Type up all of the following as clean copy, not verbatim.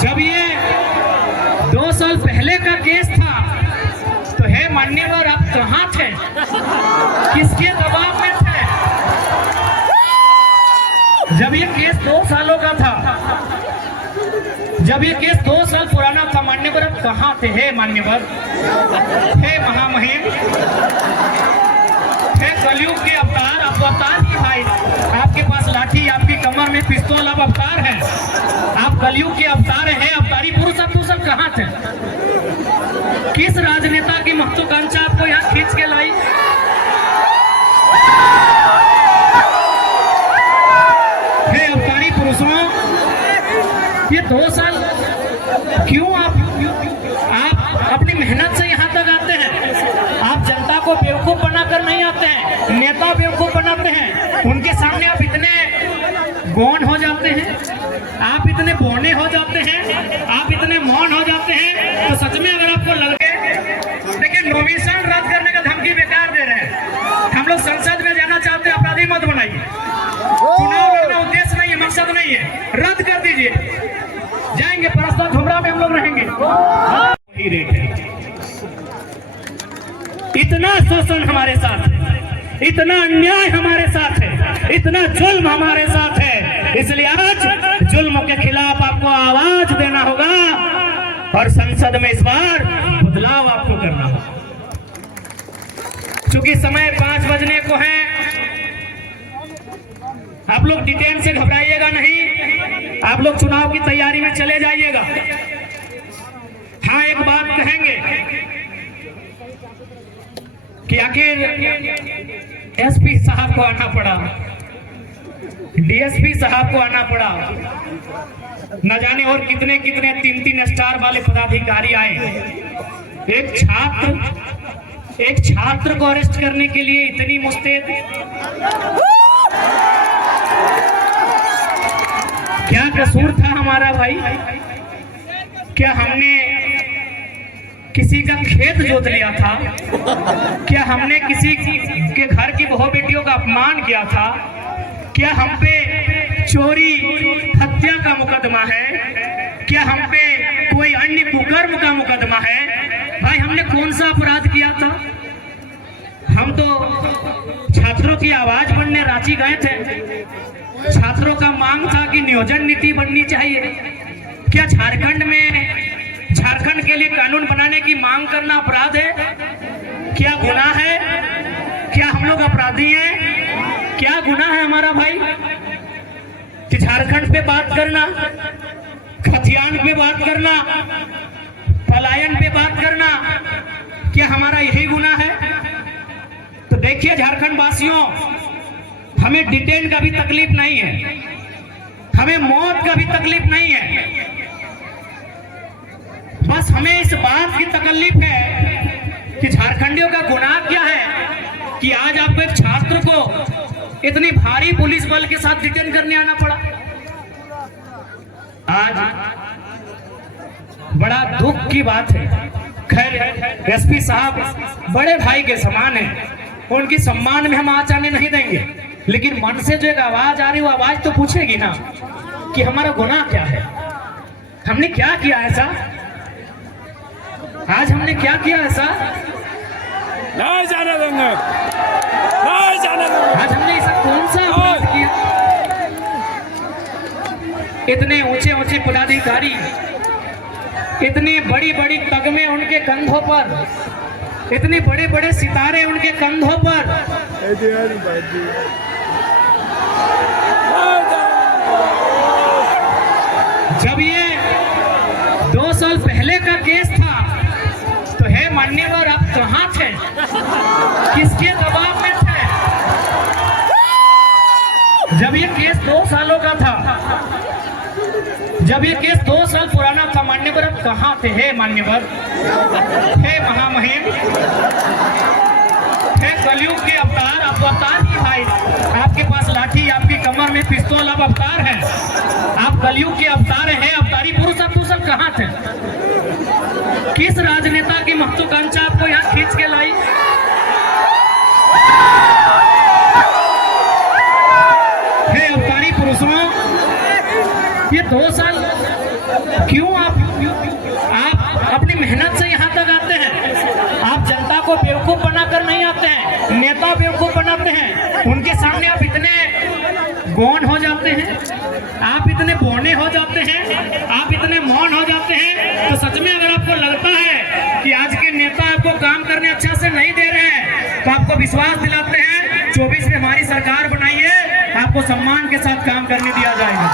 जब ये 2 साल पहले का केस था तो है मान्यवर आप कहाँ थे, किसके दबाव में थे? जब ये केस 2 सालों का था, जब ये केस 2 साल पुराना था, मान्यवर आप कहाँ थे? हे मान्यवर, हे महामहिम, हे कलयुग के अवतार, आप अवतार की भाई, आपके पास लाठी, आपकी कमर में पिस्तौल, आप अवतार हैं, आप कलयुग के अवतार हैं, अवतारी पुरुष, आप तो सब कहाँ थे? किस राजनेता की महत्वाकांक्षा आपको यहाँ खींच के लाई? हे अवतारी पुरुषों, ये 2 साल क्यों आप अपनी मेहनत से यहाँ तक आते हैं? आप जनता को बेवकूफ बनाकर नहीं आते हैं, नेता बेवकूफ बनाते हैं, उनके सामने आप इतने गौण हो जाते हैं, आप इतने बौने हो जाते हैं, आप इतने मौन हो जाते हैं। तो सच में अगर आपको लगे, देखिए नोमिनेशन रद्द करने का धमकी बेकार दे रहे हैं। हम लोग संसद में जाना चाहते हैं, अपराधी मत बनाइए। चुनाव लड़ना उद्देश्य नहीं है, मकसद नहीं है, रद्द कर दीजिए। जाएंगे परस्पर झुमरा में हम लोग रहेंगे। इतना शोषण हमारे साथ है, इतना अन्याय हमारे साथ है, इतना जुल्म हमारे साथ है, इसलिए आज जुल्म के खिलाफ आपको आवाज देना होगा और संसद में इस बार बदलाव आपको करना होगा। चूंकि समय 5 बजने को है, आप लोग डिटेन से घबराइएगा नहीं, आप लोग चुनाव की तैयारी में चले जाइएगा। हाँ, एक बात कहेंगे कि आखिर एसपी साहब को आना पड़ा, डीएसपी साहब को आना पड़ा, न जाने और कितने कितने 3-3 स्टार वाले पदाधिकारी आए। एक छात्र को अरेस्ट करने के लिए इतनी मुस्तैद, क्या कसूर था हमारा भाई? क्या हमने किसी का खेत जोत लिया था? क्या हमने किसी के घर की बहू बेटियों का अपमान किया था? क्या हम पे चोरी हत्या का मुकदमा है? क्या हम पे कोई अन्य कुकर्म का मुकदमा है? भाई हमने कौन सा अपराध किया था? हम तो छात्रों की आवाज बनने रांची गए थे। छात्रों का मांग था कि नियोजन नीति बननी चाहिए। क्या झारखंड के लिए कानून बनाने की मांग करना अपराध है? क्या गुनाह है? क्या हम लोग अपराधी हैं? क्या गुनाह है हमारा भाई कि झारखंड पे बात करना, खतियान पे बात करना, पलायन पे बात करना, क्या हमारा यही गुनाह है? तो देखिए झारखंड वासियों, हमें डिटेन का भी तकलीफ नहीं है, हमें मौत का भी तकलीफ नहीं है, बस हमें इस बात की तकलीफ है कि झारखंडियों का गुनाह क्या है कि आज आपको एक छात्र को इतनी भारी पुलिस बल के साथ डिटेन करने आना पड़ा। आज बड़ा दुख की बात है। खैर, एसपी साहब बड़े भाई के समान हैं, उनकी सम्मान में हम आज आने नहीं देंगे, लेकिन मन से जो एक आवाज आ रही, वो आवाज तो पूछेगी ना कि हमारा गुनाह क्या है, हमने क्या किया ऐसा, आज हमने क्या किया ऐसा? नहीं जाने देंगे, नहीं जाने देंगे। आज हमने ऐसा कौन सा अपराध किया? इतने ऊंचे ऊंचे पदाधिकारी, इतनी बड़ी बड़ी तगमे उनके कंधों पर, इतने बड़े बड़े सितारे उनके कंधों पर, जब ये 2 साल पहले का केस था तो है मान्यवर आप कहाँ थे, किसके दबाव में थे? जब ये केस 2 सालों का था, जब ये केस 2 साल पुराना था, मान्यवर आप कहाँ थे? हे मान्यवर, हे महामहिम, हे कलयुग के अवतार, आप अवतार की भाई, आपके पास लाठी, आपकी कमर में पिस्तौल, आप अवतार हैं, आप कलयुग के अवतार हैं, अवतारी पुरुष, आप तो सब कहाँ थे? किस राजनेता की महत्वाकांक्षा आपको यहाँ खींच के लाई? हे अवतारी पुरुषों, ये 2 साल क्यों आप अपनी मेहनत से यहाँ तक आते हैं। आप जनता को बेवकूफ बनाकर नहीं आते हैं, नेता बेवकूफ बनाते हैं। उनके सामने आप इतने गौन हो जाते हैं, आप इतने बौने हो जाते हैं, आप इतने मौन हो जाते हैं। तो सच में अगर आपको लगता है कि आज के नेता आपको काम करने अच्छा से नहीं दे रहे हैं, तो आपको विश्वास दिलाते हैं 24 में हमारी सरकार बनाइए, आपको सम्मान के साथ काम करने दिया जाएगा।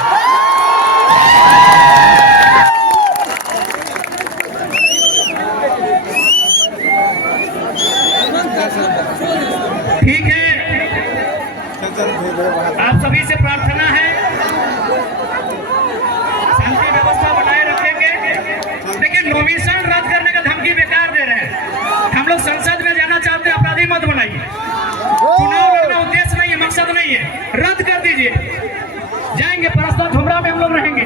ठीक है, आप सभी से प्रार्थना है शांति व्यवस्था बनाए रखेंगे। लेकिन नोमिनेशन रद्द करने का धमकी बेकार दे रहे हैं। हम लोग संसद में जाना चाहते हैं, अपराधी मत बनाइए। चुनाव लड़ना उद्देश्य नहीं है, मकसद नहीं है, रद्द कर दीजिए। जाएंगे परस्पर झुमरा में हम लोग रहेंगे।